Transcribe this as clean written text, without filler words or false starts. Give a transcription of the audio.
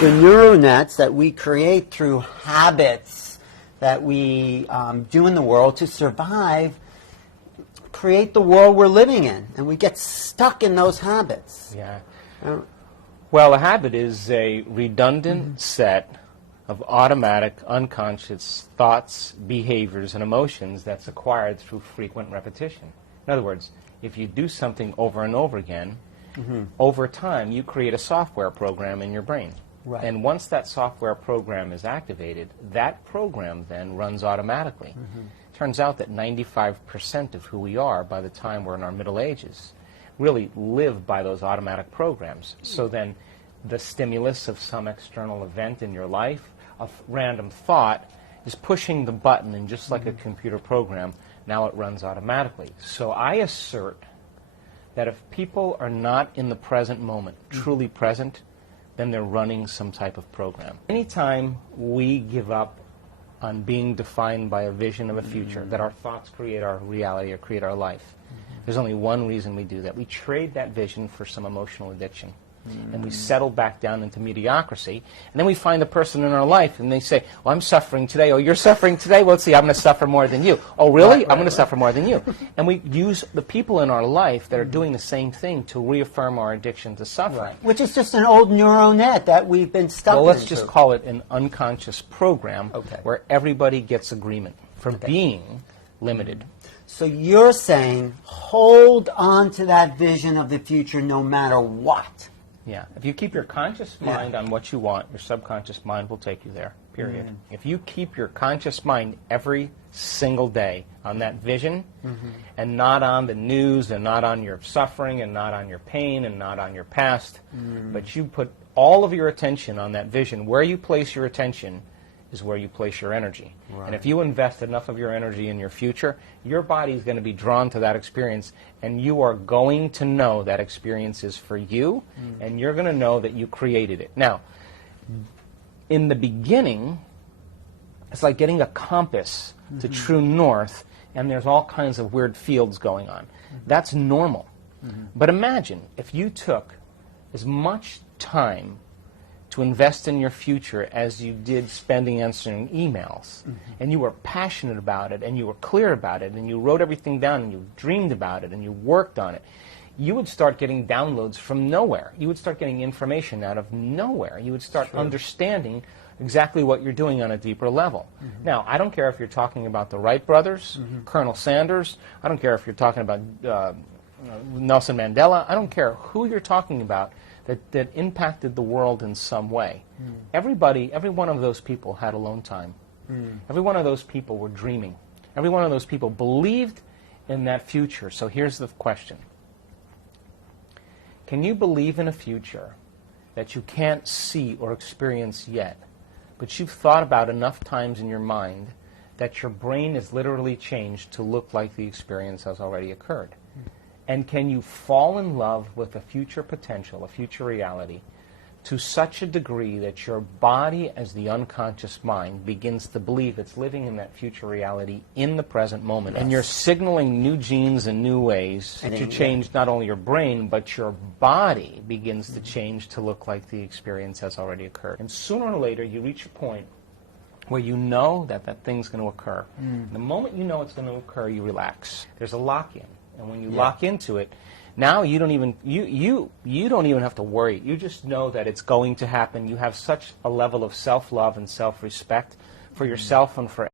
the neural nets that we create through habits that we do in the world to survive create the world we're living in, and we get stuck in those habits. Yeah. Well, a habit is a redundant set of automatic, unconscious thoughts, behaviors, and emotions that's acquired through frequent repetition. In other words, if you do something over and over again, over time you create a software program in your brain. Right. And once that software program is activated, that program then runs automatically. Turns out that 95% of who we are by the time we're in our middle ages really live by those automatic programs. So then the stimulus of some external event in your life, a random thought, is pushing the button, and just like a computer program, now it runs automatically. So I assert that if people are not in the present moment, truly present, then they're running some type of program. Anytime we give up on being defined by a vision of a future, that our thoughts create our reality or create our life, there's only one reason we do that. We trade that vision for some emotional addiction. And we settle back down into mediocrity. And then we find the person in our life, and they say, well, I'm suffering today. Oh, you're suffering today? Well, let's see, I'm going to suffer more than you. Oh, really? I'm going to suffer more than you. And we use the people in our life that are doing the same thing to reaffirm our addiction to suffering. Which is just an old neural net that we've been stuck in. Well, let's just call it an unconscious program where everybody gets agreement for being limited. So you're saying hold on to that vision of the future no matter what. Yeah. If you keep your conscious mind on what you want, your subconscious mind will take you there, period. If you keep your conscious mind every single day on that vision and not on the news and not on your suffering and not on your pain and not on your past, but you put all of your attention on that vision, where you place your attention is where you place your energy. And if you invest enough of your energy in your future, your body is going to be drawn to that experience, and you are going to know that experience is for you, and you're going to know that you created it. Now, in the beginning, it's like getting a compass to true north, and there's all kinds of weird fields going on. That's normal. But imagine if you took as much time to invest in your future as you did spending answering emails, and you were passionate about it, and you were clear about it, and you wrote everything down, and you dreamed about it, and you worked on it, you would start getting downloads from nowhere. You would start getting information out of nowhere. You would start understanding exactly what you're doing on a deeper level. Now, I don't care if you're talking about the Wright brothers, Colonel Sanders, I don't care if you're talking about Nelson Mandela, I don't care who you're talking about that impacted the world in some way. Every one of those people had alone time. Every one of those people were dreaming. Every one of those people believed in that future. So here's the question. Can you believe in a future that you can't see or experience yet, but you've thought about enough times in your mind that your brain is literally changed to look like the experience has already occurred? And can you fall in love with a future potential, a future reality, to such a degree that your body, as the unconscious mind, begins to believe it's living in that future reality in the present moment? And you're signaling new genes and new ways to change not only your brain, but your body begins to change to look like the experience has already occurred. And sooner or later, you reach a point where you know that that thing's going to occur. The moment you know it's going to occur, you relax. There's a lock-in. And when you lock into it, now you don't even you don't even have to worry. You just know that it's going to happen. You have such a level of self-love and self-respect for yourself and for